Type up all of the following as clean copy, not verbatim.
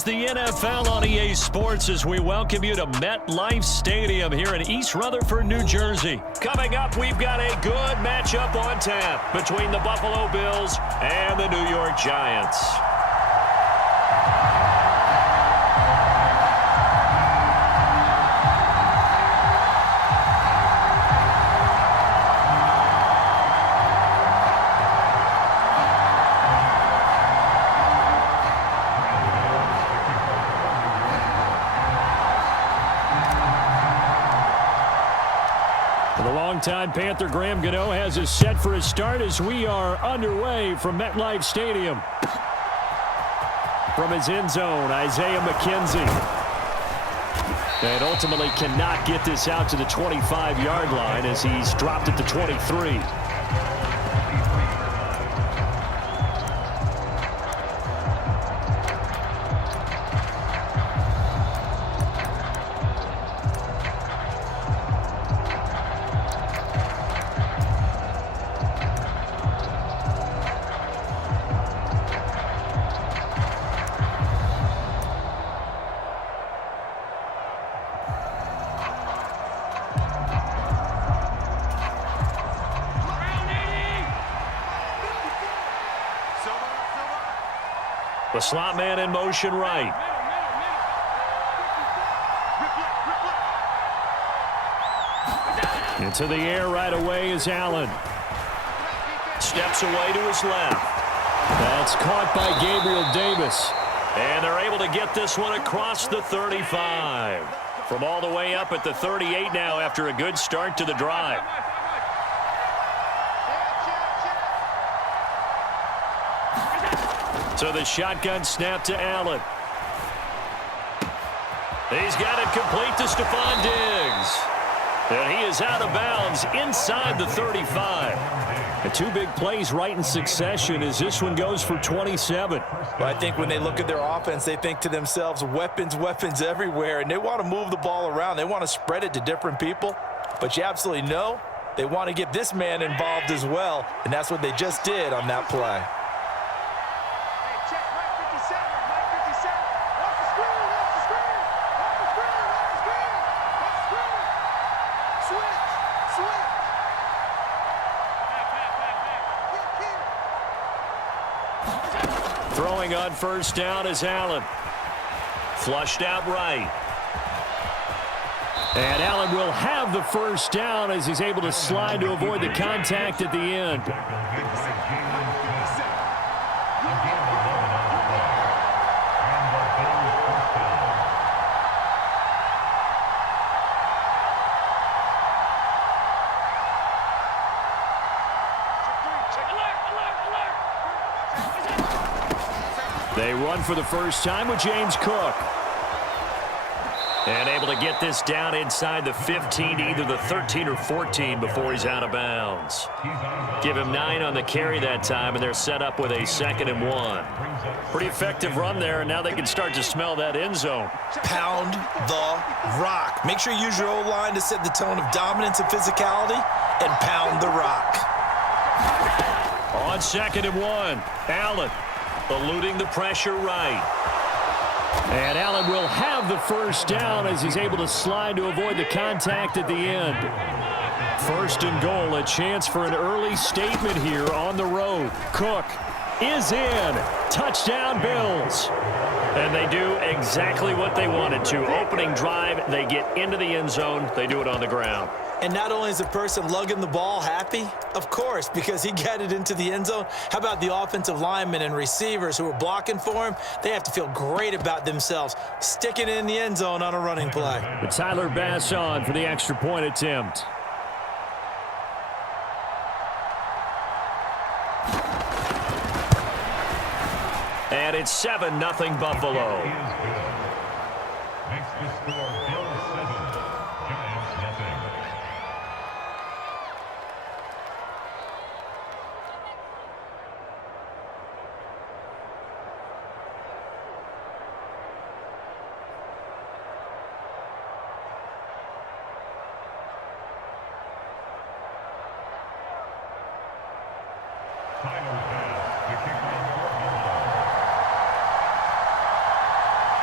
is the NFL on EA Sports as we welcome you to MetLife Stadium here in East Rutherford, New Jersey. Coming up, we've got a good matchup on tap between the Buffalo Bills and the New York Giants. Longtime Panther Graham Gano has us set for a start as we are underway from MetLife Stadium. From his end zone, Isaiah McKenzie. And ultimately cannot get this out to the 25-yard line as he's dropped at the 23. The slot man in motion right. Into the air right away is Allen. Steps away to his left. That's caught by Gabriel Davis. And they're able to get this one across the 35. From all the way up at the 38 now after a good start to the drive. So the shotgun snap to Allen. He's got it complete to Stephon Diggs. And he is out of bounds inside the 35. And two big plays right in succession as this one goes for 27. Well, I think when they look at their offense, they think to themselves, weapons, weapons everywhere. And they want to move the ball around. They want to spread it to different people. But you absolutely know they want to get this man involved as well. And that's what they just did on that play. Throwing on first down is Allen. Flushed out right. And Allen will have the first down as he's able to slide to avoid the contact at the end. They run for the first time with James Cook. And able to get this down inside the 15, either the 13 or 14 before he's out of bounds. Give him 9 on the carry that time, and they're set up with a 2nd and 1. Pretty effective run there, and now they can start to smell that end zone. Pound the rock. Make sure you use your O-line to set the tone of dominance and physicality, and pound the rock. On 2nd and 1, Allen eluding the pressure right. And Allen will have the first down as he's able to slide to avoid the contact at the end. 1st and goal, a chance for an early statement here on the road. Cook is in. Touchdown, Bills. And they do exactly what they wanted to. Opening drive, they get into the end zone. They do it on the ground. And not only is the person lugging the ball happy, of course, because he got it into the end zone. How about the offensive linemen and receivers who are blocking for him? They have to feel great about themselves, sticking it in the end zone on a running play. But Tyler Bass on for the extra point attempt. And it's 7-0 Buffalo. Makes the score Bills 7, Giants nothing. Final pass, the kick on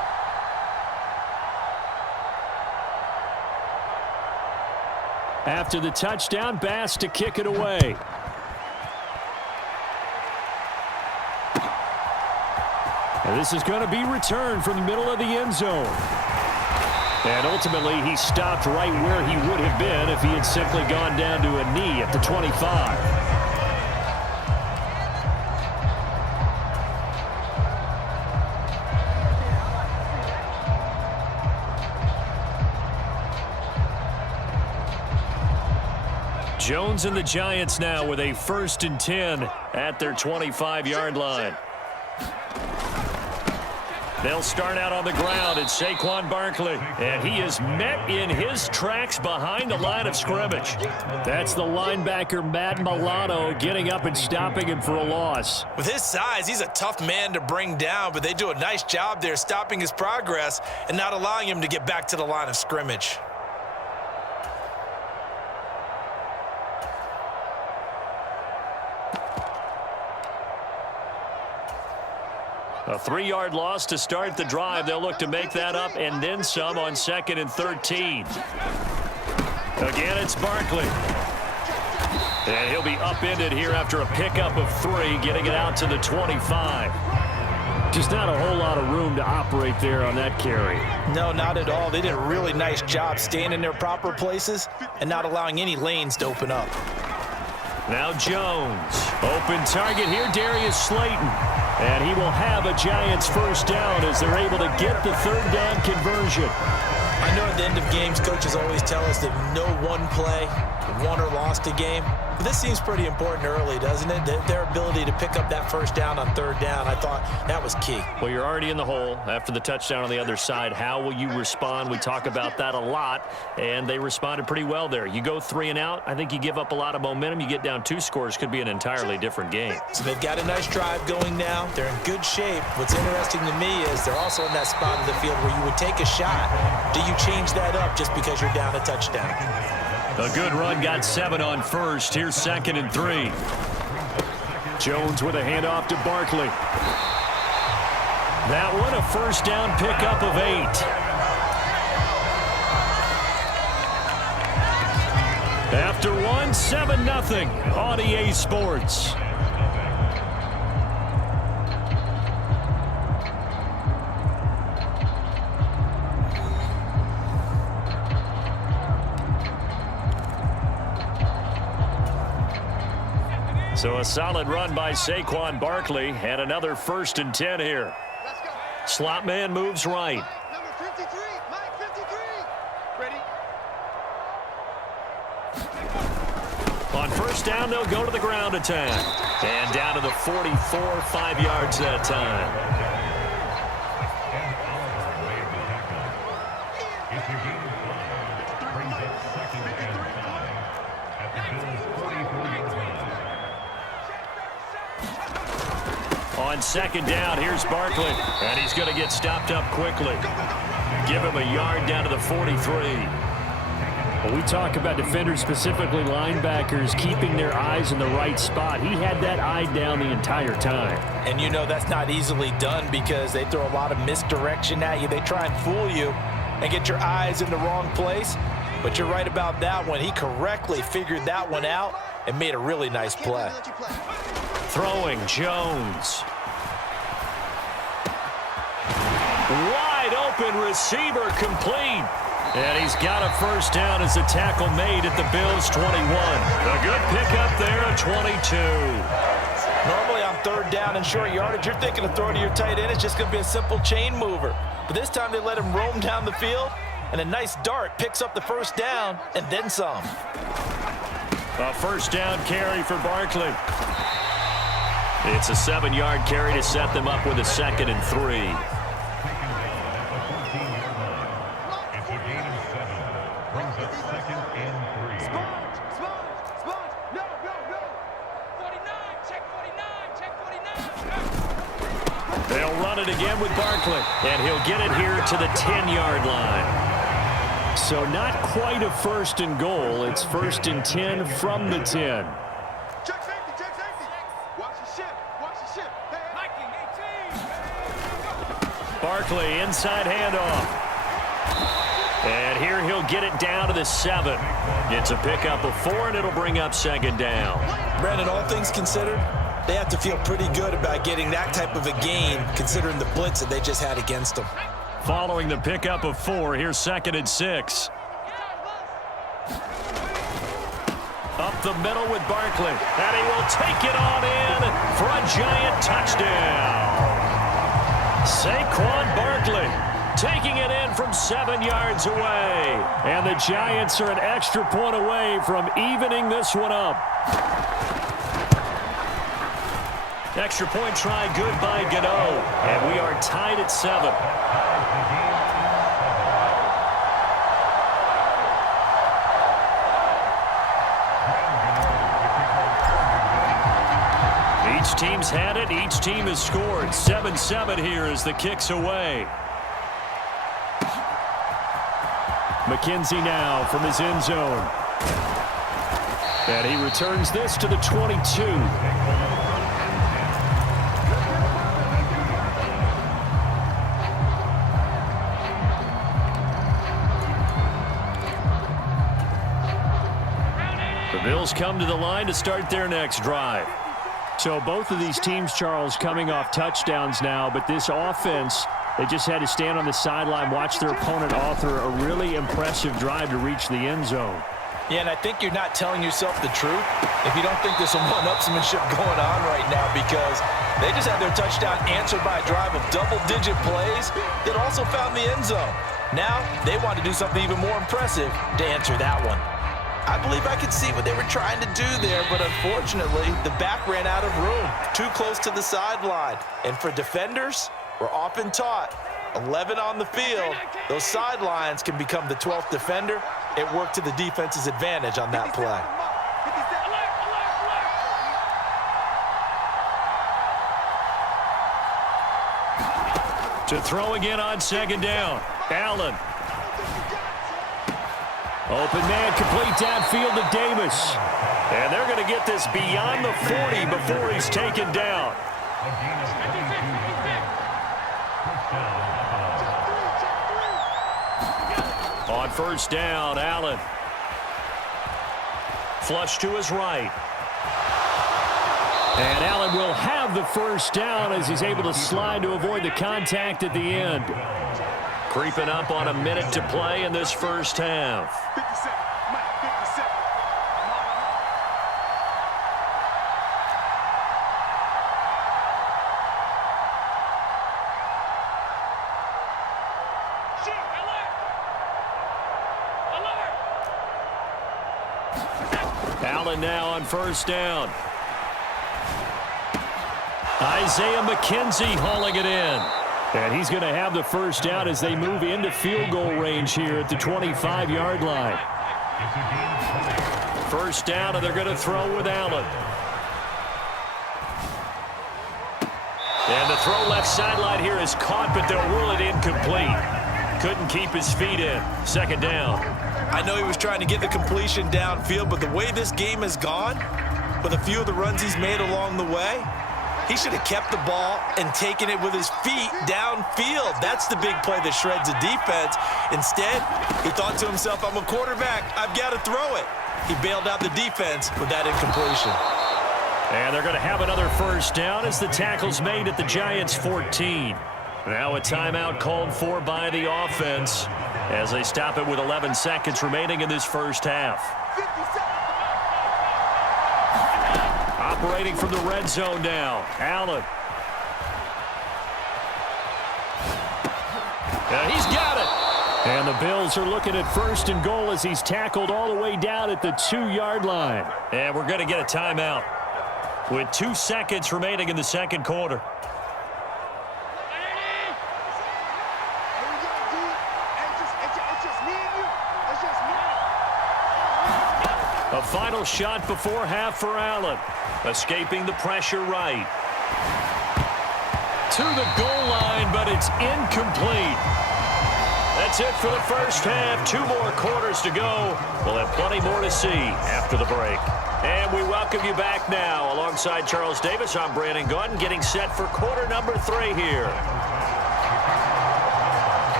After the touchdown, Bass to kick it away. And this is going to be returned from the middle of the end zone. And ultimately, he stopped right where he would have been if he had simply gone down to a knee at the 25. Jones and the Giants now with a 1st and 10 at their 25-yard line. They'll start out on the ground. It's Saquon Barkley, and he is met in his tracks behind the line of scrimmage. That's the linebacker, Madden getting up and stopping him for a loss. With his size, he's a tough man to bring down, but they do a nice job there stopping his progress and not allowing him to get back to the line of scrimmage. A 3-yard loss to start the drive. They'll look to make that up and then some on 2nd and 13. Again, it's Barkley. And he'll be upended here after a pickup of 3, getting it out to the 25. Just not a whole lot of room to operate there on that carry. No, not at all. They did a really nice job staying in their proper places and not allowing any lanes to open up. Now Jones. Open target here, Darius Slayton. And he will have a Giants 1st down as they're able to get the 3rd down conversion. I know at the end of games, coaches always tell us that no one play won or lost a game. But this seems pretty important early, doesn't it? Their ability to pick up that 1st down on 3rd down, I thought that was key. Well, you're already in the hole after the touchdown on the other side. How will you respond? We talk about that a lot, and they responded pretty well there. You go 3 and out, I think you give up a lot of momentum. You get down 2 scores, could be an entirely different game. So they've got a nice drive going now. They're in good shape. What's interesting to me is they're also in that spot of the field where you would take a shot. Do you change that up just because you're down a touchdown? A good run, got 7 on 1st. Here's 2nd and 3. Jones with a handoff to Barkley. That one, a 1st down pickup of 8. After 1, 7-0 on EA Sports. So a solid run by Saquon Barkley and another 1st and 10 here. Slot man moves right. Number 53, Mike 53. Ready? On 1st down, they'll go to the ground attack. And down to the 44, 5 yards that time. On 2nd down, here's Barkley, and he's going to get stopped up quickly. Give him a yard down to the 43. Well, we talk about defenders, specifically linebackers, keeping their eyes in the right spot. He had that eye down the entire time. And you know that's not easily done because they throw a lot of misdirection at you. They try and fool you and get your eyes in the wrong place. But you're right about that one. He correctly figured that one out and made a really nice play. Throwing Jones. Wide open receiver complete. And he's got a 1st down as a tackle made at the Bills' 21. A good pickup there at 22. Normally on 3rd down and short yardage, you're thinking of throwing to your tight end. It's just going to be a simple chain mover. But this time they let him roam down the field, and a nice dart picks up the 1st down and then some. A 1st down carry for Barkley. It's a 7-yard carry to set them up with a 2nd and 3. They'll run it again with Barkley, and he'll get it here to the 10-yard line. So not quite a 1st and goal. It's 1st and 10 from the 10. Check safety, check safety. Watch the ship, watch the ship. Hey, Barkley, inside handoff. And here he'll get it down to the 7. It's a pickup of 4, and it'll bring up second down. Brandon, all things considered, they have to feel pretty good about getting that type of a gain, considering the blitz that they just had against them. Following the pickup of 4, here's 2nd and 6. Up the middle with Barkley, and he will take it on in for a Giant touchdown. Saquon Barkley taking it in from 7 yards away. And the Giants are an extra point away from evening this one up. Extra point try good by Gano. And we are tied at 7. Each team's had it. Each team has scored. 7-7 here as the kick's away. McKenzie now from his end zone. And he returns this to the 22. The Bills come to the line to start their next drive. So both of these teams, Charles, coming off touchdowns now, but this offense, they just had to stand on the sideline, watch their opponent author a really impressive drive to reach the end zone. Yeah, and I think you're not telling yourself the truth if you don't think there's some one-upsmanship going on right now, because they just had their touchdown answered by a drive of double-digit plays that also found the end zone. Now they want to do something even more impressive to answer that one. I believe I could see what they were trying to do there, but unfortunately, the back ran out of room, too close to the sideline. And for defenders, we're often taught, 11 on the field, those sidelines can become the 12th defender. It worked to the defense's advantage on that play. To throw again on second down, Allen. Open man, complete downfield to Davis. And they're going to get this beyond the 40 before he's taken down. On first down, Allen. Flush to his right. And Allen will have the first down as he's able to slide to avoid the contact at the end. Creeping up on a minute to play in this first half. 57. Mike, 57. Allen now on first down. Isaiah McKenzie hauling it in. And he's going to have the first down as they move into field goal range here at the 25-yard line. First down, and they're going to throw with Allen. And the throw left sideline here is caught, but they'll rule it incomplete. Couldn't keep his feet in. Second down. I know he was trying to get the completion downfield, but the way this game has gone, with a few of the runs he's made along the way, he should have kept the ball and taken it with his feet downfield. That's the big play that shreds a defense. Instead, he thought to himself, I'm a quarterback, I've got to throw it. He bailed out the defense with that incompletion. And they're going to have another first down as the tackle's made at the Giants' 14. Now a timeout called for by the offense as they stop it with 11 seconds remaining in this first half. Operating from the red zone now, Allen. And he's got it. And the Bills are looking at first and goal as he's tackled all the way down at the 2-yard line. And we're going to get a timeout with 2 seconds remaining in the second quarter. A final shot before half for Allen. Escaping the pressure right. To the goal line, but it's incomplete. That's it for the first half. 2 more quarters to go. We'll have plenty more to see after the break. And we welcome you back now. Alongside Charles Davis, I'm Brandon Gordon, getting set for quarter number 3 here.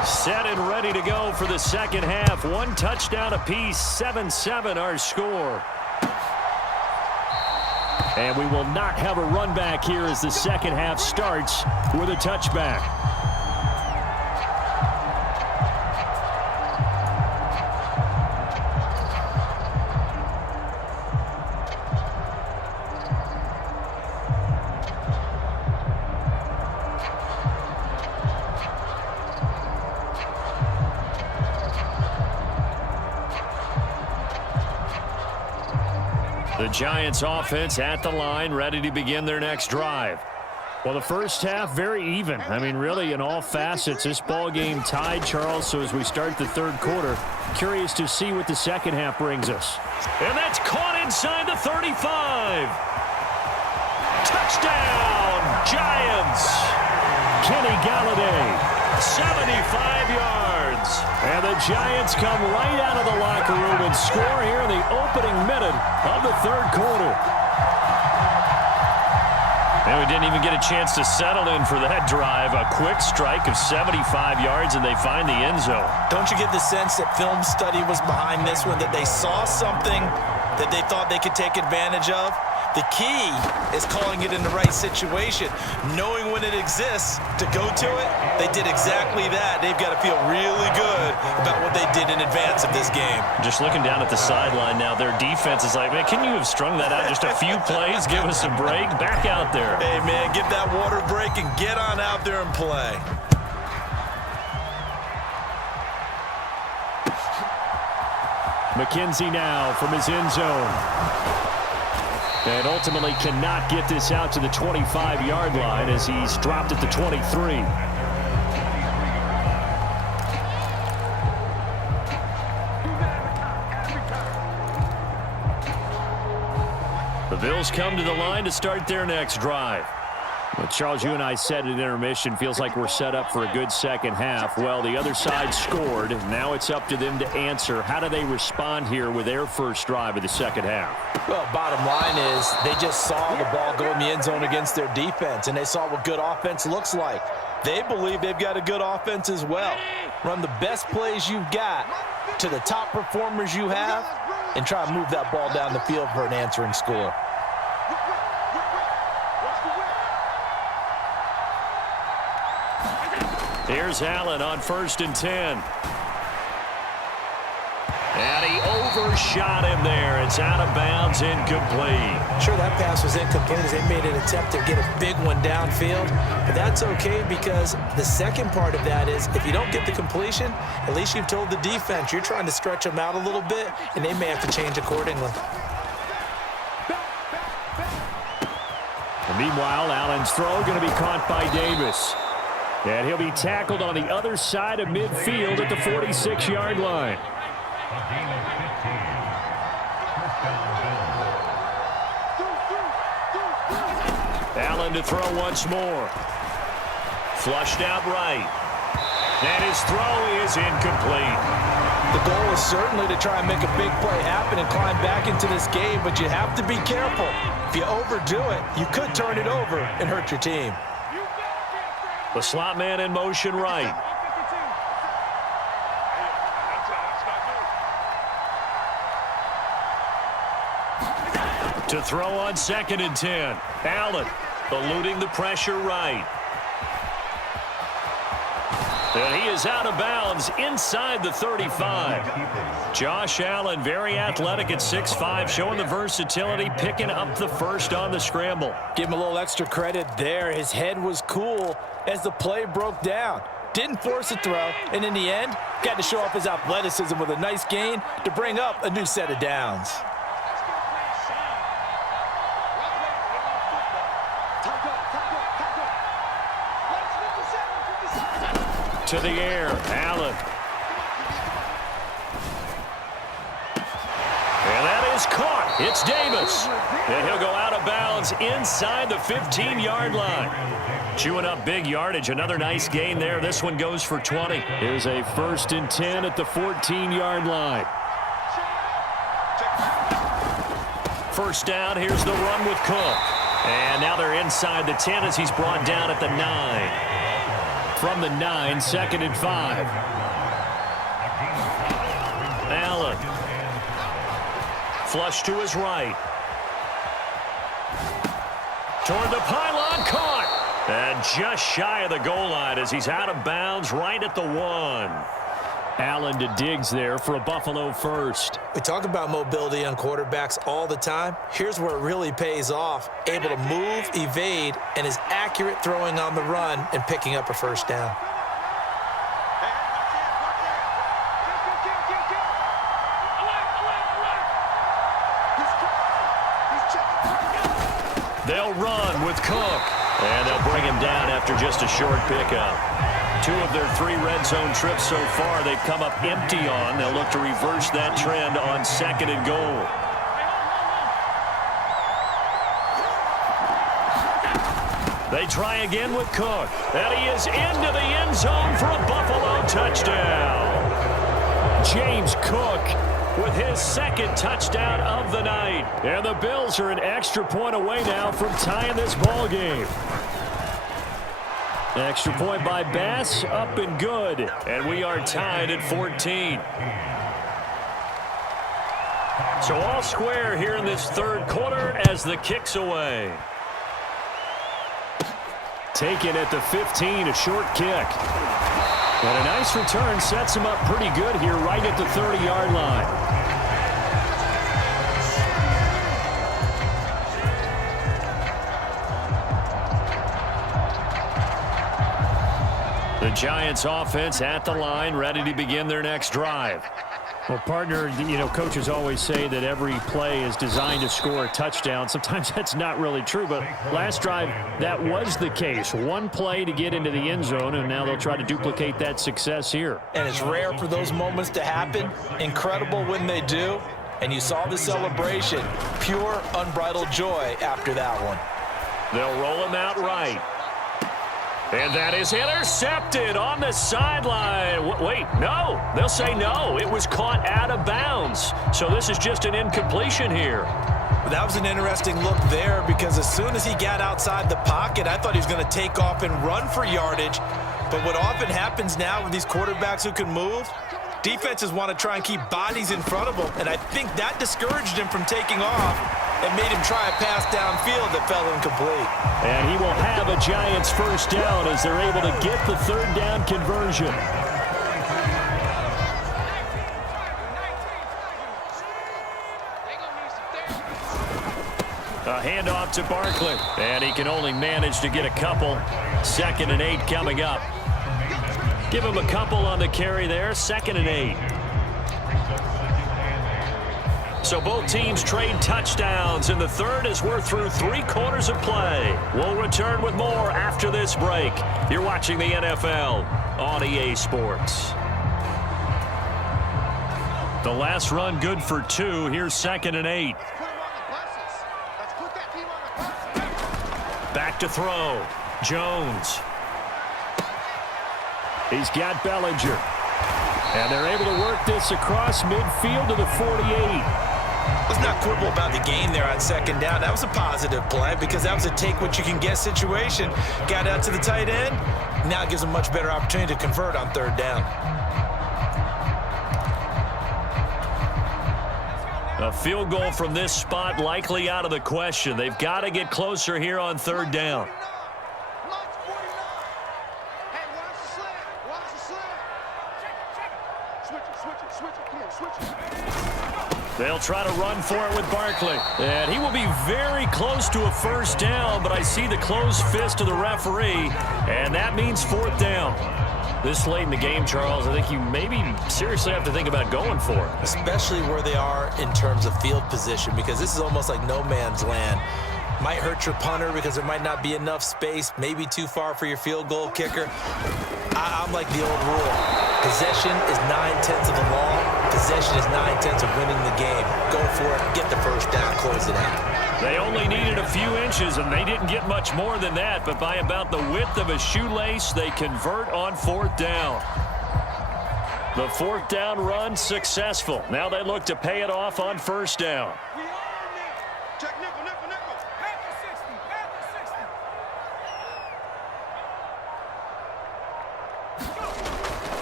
Set and ready to go for the second half. One touchdown apiece, 7-7 our score. And we will not have a run back here as the second half starts with a touchback. The Giants offense at the line, ready to begin their next drive. Well, the first half, very even. I mean, really, in all facets, this ball game tied, Charles. So as we start the third quarter, curious to see what the second half brings us. And that's caught inside the 35. Touchdown, Giants. Kenny Galladay, 75 yards. And the Giants come right out of the locker room and score here in the opening minute of the third quarter. And we didn't even get a chance to settle in for that drive. A quick strike of 75 yards, and they find the end zone. Don't you get the sense that film study was behind this one, that they saw something that they thought they could take advantage of? The key is calling it in the right situation, knowing when it exists to go to it. They did exactly that. They've got to feel really good about what they did in advance of this game. Just looking down at the sideline now, their defense is like, man, can you have strung that out just a few plays? Give us a break. Back out there. Hey, man, get that water break and get on out there and play. McKenzie now from his end zone. And ultimately cannot get this out to the 25-yard line as he's dropped at the 23. The Bills come to the line to start their next drive. Well, Charles, you and I said at intermission, feels like we're set up for a good second half. Well, the other side scored. Now it's up to them to answer. How do they respond here with their first drive of the second half? Well, bottom line is they just saw the ball go in the end zone against their defense, and they saw what good offense looks like. They believe they've got a good offense as well. Run the best plays you've got to the top performers you have and try to move that ball down the field for an answering score. Here's Allen on 1st and 10. And he overshot him there. It's out of bounds, incomplete. Sure, that pass was incomplete as they made an attempt to get a big one downfield. But that's okay because the second part of that is if you don't get the completion, at least you've told the defense you're trying to stretch them out a little bit, and they may have to change accordingly. And meanwhile, Allen's throw going to be caught by Davis. And he'll be tackled on the other side of midfield at the 46-yard line. A gain of 15. First down, Bills. Allen to throw once more. Flushed out right. And his throw is incomplete. The goal is certainly to try and make a big play happen and climb back into this game, but you have to be careful. If you overdo it, you could turn it over and hurt your team. The slot man in motion right. To throw on 2nd and 10. Allen eluding the pressure right. And he is out of bounds inside the 35. Josh Allen, very athletic at 6'5", showing the versatility, picking up the first on the scramble. Give him a little extra credit there. His head was cool as the play broke down. Didn't force a throw, and in the end, got to show off his athleticism with a nice gain to bring up a new set of downs. To the air, Allen. And that is caught. It's Davis. And he'll go out of bounds inside the 15-yard line. Chewing up big yardage. Another nice gain there. This one goes for 20. Here's a 1st and 10 at the 14-yard line. First down. Here's the run with Cook. And now they're inside the 10 as he's brought down at the 9. from the 9, 2nd and 5. Allen. Flush to his right. Toward the pylon, caught. And just shy of the goal line as he's out of bounds right at the 1. Allen to Diggs there for a Buffalo first. We talk about mobility on quarterbacks all the time. Here's where it really pays off. Able to move, evade, and is accurate throwing on the run and picking up a first down. They'll run with Cook. And they'll bring him down after just a short pickup. 2 of their 3 red zone trips so far they've come up empty on. They'll look to reverse that trend on 2nd and goal. They try again with Cook. And he is into the end zone for a Buffalo touchdown. James Cook with his 2nd touchdown of the night. And the Bills are an extra point away now from tying this ball game. Extra point by Bass, up and good. And we are tied at 14. So all square here in this 3rd quarter as the kick's away. Taken at the 15, a short kick. And a nice return sets him up pretty good here right at the 30-yard line. The Giants offense at the line, ready to begin their next drive. Well, partner, coaches always say that every play is designed to score a touchdown. Sometimes that's not really true, but last drive, that was the case. 1 play to get into the end zone, and now they'll try to duplicate that success here. And it's rare for those moments to happen. Incredible when they do. And you saw the celebration. Pure, unbridled joy after that one. They'll roll him out right. And that is intercepted on the sideline. Wait, no. They'll say no. It was caught out of bounds. So this is just an incompletion here. That was an interesting look there because as soon as he got outside the pocket, I thought he was going to take off and run for yardage. But what often happens now with these quarterbacks who can move, defenses want to try and keep bodies in front of them. And I think that discouraged him from taking off and made him try a pass downfield that fell incomplete. And he will have a Giants first down as they're able to get the 3rd down conversion. A handoff to Barkley. And he can only manage to get a couple. 2nd and 8 coming up. Give him a couple on the carry there. 2nd and 8. So both teams trade touchdowns in the 3rd as we're through 3 quarters of play. We'll return with more after this break. You're watching the NFL on EA Sports. The last run good for 2. Here's 2nd and 8. Back to throw. Jones. He's got Bellinger. And they're able to work this across midfield to the 48. Let's not quibble about the gain there on 2nd down. That was a positive play because that was a take-what-you-can-get situation. Got out to the tight end. Now it gives them a much better opportunity to convert on 3rd down. A field goal from this spot likely out of the question. They've got to get closer here on 3rd down. They'll try to run for it with Barkley. And he will be very close to a first down, but I see the closed fist of the referee, and that means 4th down. This late in the game, Charles, I think you maybe seriously have to think about going for it. Especially where they are in terms of field position, because this is almost like no man's land. Might hurt your punter because there might not be enough space, maybe too far for your field goal kicker. I'm like the old rule. Possession is 9/10 of the law. Possession is 9/10 of winning the game. Go for it, get the first down, close it out. They only needed a few inches, and they didn't get much more than that, but by about the width of a shoelace, they convert on 4th down. The 4th down run successful. Now they look to pay it off on 1st down. Check nickel, nickel, nickel. Back to 60, back to 60.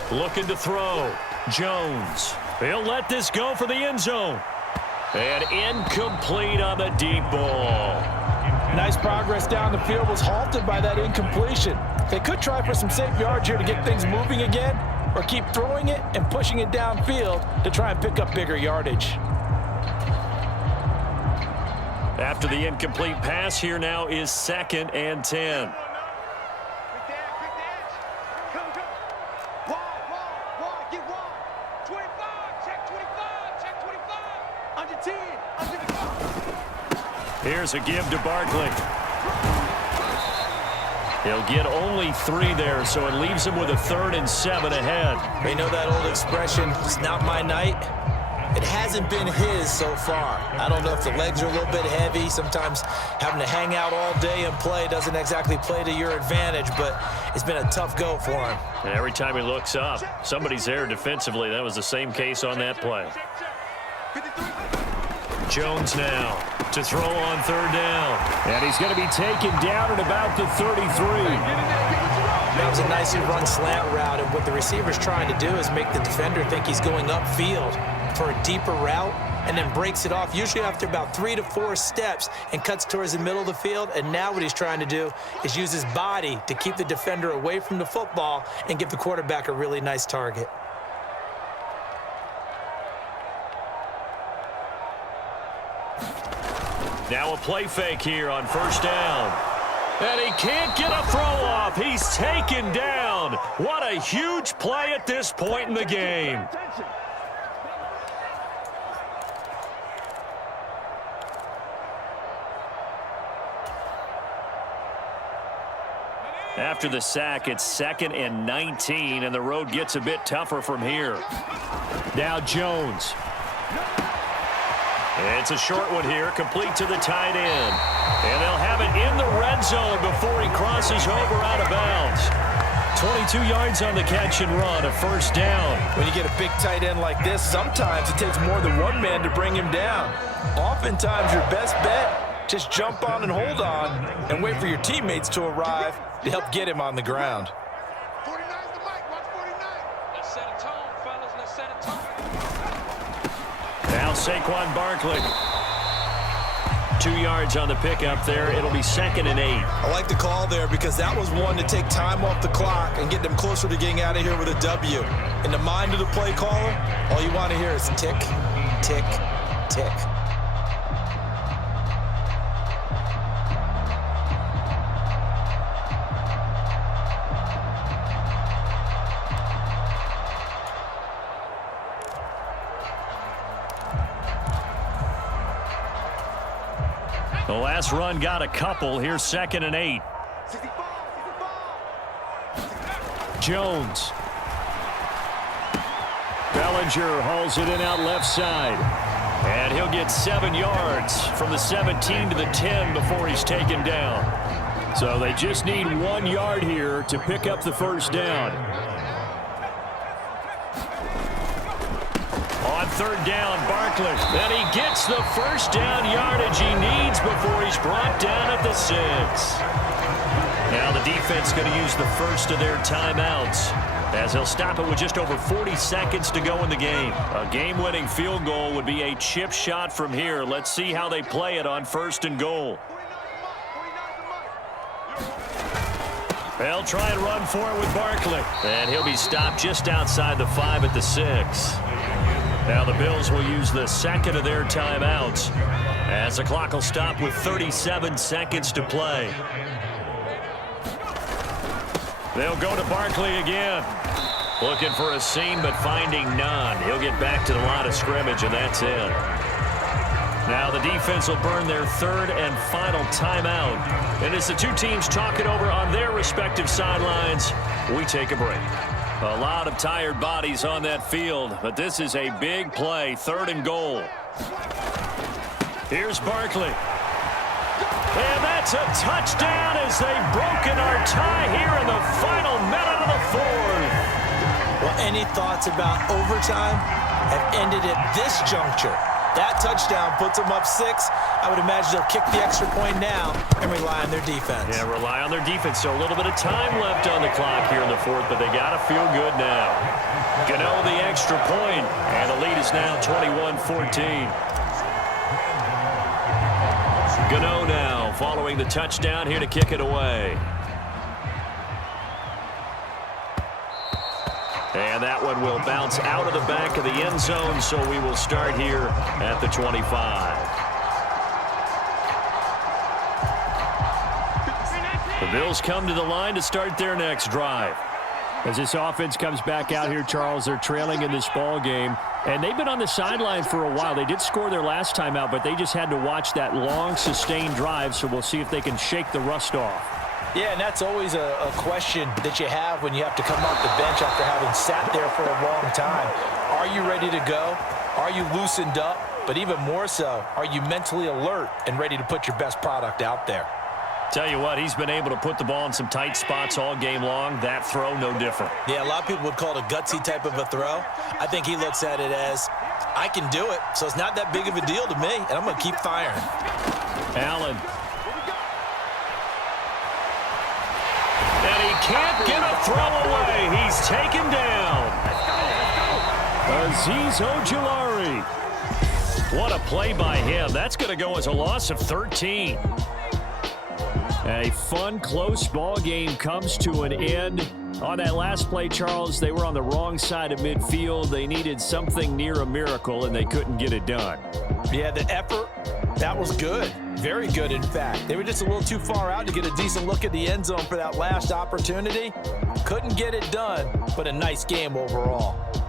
Looking to throw. Jones. He'll let this go for the end zone. And incomplete on the deep ball. Nice progress down the field was halted by that incompletion. They could try for some safe yards here to get things moving again, or keep throwing it and pushing it downfield to try and pick up bigger yardage. After the incomplete pass, here now is 2nd and 10. Here's a give to Barkley. He'll get only 3 there, so it leaves him with a 3rd and 7 ahead. You know that old expression, it's not my night? It hasn't been his so far. I don't know if the legs are a little bit heavy. Sometimes having to hang out all day and play doesn't exactly play to your advantage, but it's been a tough go for him. And every time he looks up, somebody's there defensively. That was the same case on that play. Jones now to throw on 3rd down. And he's going to be taken down at about the 33. That was a nicely run slant route, and what the receiver's trying to do is make the defender think he's going upfield for a deeper route, and then breaks it off, usually after about 3 to 4 steps, and cuts towards the middle of the field. And now what he's trying to do is use his body to keep the defender away from the football and give the quarterback a really nice target. Now a play fake here on 1st down. And he can't get a throw off. He's taken down. What a huge play at this point in the game. After the sack, it's 2nd and 19, and the road gets a bit tougher from here. Now Jones. It's a short one here, complete to the tight end. And they'll have it in the red zone before he crosses over out of bounds. 22 yards on the catch and run, a 1st down. When you get a big tight end like this, sometimes it takes more than one man to bring him down. Oftentimes your best bet, just jump on and hold on and wait for your teammates to arrive to help get him on the ground. 49's the mic. Watch 49. Let's set a tone, fellas. Let's set a tone. Now Saquon Barkley. 2 yards on the pickup there. It'll be 2nd and 8. I like the call there because that was one to take time off the clock and get them closer to getting out of here with a W. In the mind of the play caller, all you want to hear is tick, tick, tick. The last run got a couple. Here's 2nd and 8. Jones. Bellinger hauls it in out left side. And he'll get 7 yards from the 17 to the 10 before he's taken down. So they just need 1 yard here to pick up the 1st down. On 3rd down, Barkley. And he gets the 1st down yardage he needs before he's brought down at the 6. Now the defense going to use the first of their timeouts, as they'll stop it with just over 40 seconds to go in the game. A game-winning field goal would be a chip shot from here. Let's see how they play it on 1st and goal. They'll try and run for it with Barkley. And he'll be stopped just outside the 5 at the 6. Now the Bills will use the 2nd of their timeouts, as the clock will stop with 37 seconds to play. They'll go to Barkley again. Looking for a seam, but finding none. He'll get back to the line of scrimmage, and that's it. Now the defense will burn their 3rd and final timeout. And as the two teams talk it over on their respective sidelines, we take a break. A lot of tired bodies on that field, but this is a big play, 3rd and goal. Here's Barkley. And that's a touchdown as they've broken our tie here in the final minute of the 4th. Well, any thoughts about overtime have ended at this juncture. That touchdown puts them up 6. I would imagine they'll kick the extra point now and rely on their defense. Yeah, rely on their defense. So a little bit of time left on the clock here in the fourth, but they got to feel good now. Gano the extra point, and the lead is now 21-14. Gano now following the touchdown here to kick it away. And that one will bounce out of the back of the end zone, so we will start here at the 25. The Bills come to the line to start their next drive. As this offense comes back out here, Charles, they're trailing in this ball game. And they've been on the sideline for a while. They did score their last time out, but they just had to watch that long, sustained drive, so we'll see if they can shake the rust off. Yeah, and that's always a question that you have when you have to come off the bench after having sat there for a long time. Are you ready to go? Are you loosened up? But even more so, are you mentally alert and ready to put your best product out there? Tell you what, he's been able to put the ball in some tight spots all game long. That throw, no different. Yeah, a lot of people would call it a gutsy type of a throw. I think he looks at it as, I can do it, so it's not that big of a deal to me, and I'm going to keep firing. Allen. And he can't get a throw away. He's taken down. Azeez Ojulari. What a play by him. That's going to go as a loss of 13. A fun, close ball game comes to an end. On that last play, Charles, they were on the wrong side of midfield. They needed something near a miracle, and they couldn't get it done. Yeah, the effort, that was good. Very good, in fact. They were just a little too far out to get a decent look at the end zone for that last opportunity. Couldn't get it done, but a nice game overall.